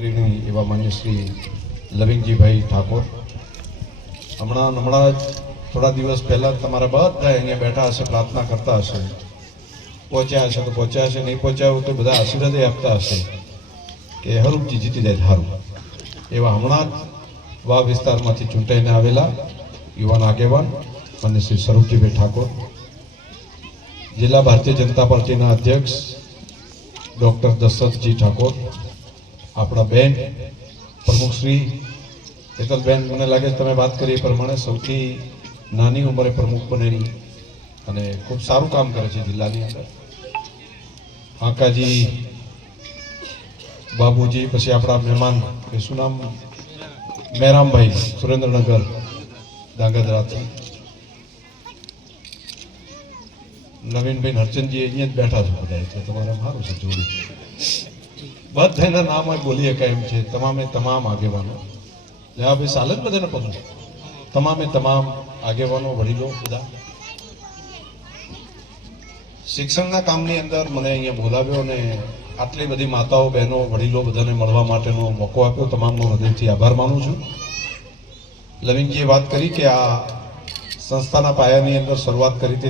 એવા માન્ય શ્રી લવિંગજીભાઈ ઠાકોર હમણાં જ થોડા દિવસ પહેલા તમારા બધા અહીંયા બેઠા હશે, પ્રાર્થના કરતા હશે, પહોંચ્યા હશે તો પહોંચ્યા હશે, નહીં પહોંચ્યા હોય તો બધા આશીર્વાદ આપતા હશે કે હરુપજી જીતી જાય હારું. એવા હમણાં જ વાવ વિસ્તારમાંથી ચૂંટાઈને આવેલા યુવાન આગેવાન માન્ય શ્રી સ્વરૂપજીભાઈ ઠાકોર, જિલ્લા ભારતીય જનતા પાર્ટીના અધ્યક્ષ ડૉક્ટર દશરથજી ઠાકોર, આપણા બેન પ્રમુખ શ્રી હેતલબેન, મને લાગે તમે વાત કરી એ પ્રમાણે સૌથી નાની ઉંમરે પ્રમુખ બનેલી અને ખૂબ સારું કામ કરે છે જિલ્લાની અંદર. આકાજી બાબુજી, પછી આપણા મહેમાન શું નામ, મેરામભાઈ સુરેન્દ્રનગર ધાંગધ્રાથી, નવીનભાઈ હરચંદજી અહીંયા જ બેઠા છે બધા, એટલે તમારે સારું છે જોડી. બધાના નામ બોલી શકાય એમ છે. તમામે તમામ આગેવાનો ભાઈ સાલે જ બધાને પગલું, તમામે તમામ આગેવાનો વડીલો બધા શિક્ષણના કામની અંદર મને અહીંયા બોલાવ્યો અને આટલી બધી માતાઓ બહેનો વડીલો બધાને મળવા માટેનો મોકો આપ્યો. તમામનો હૃદયથી આભાર માનું છું. લવિંગજીએ વાત કરી કે આ સંસ્થાના પાયાની અંદર શરૂઆત કરી હતી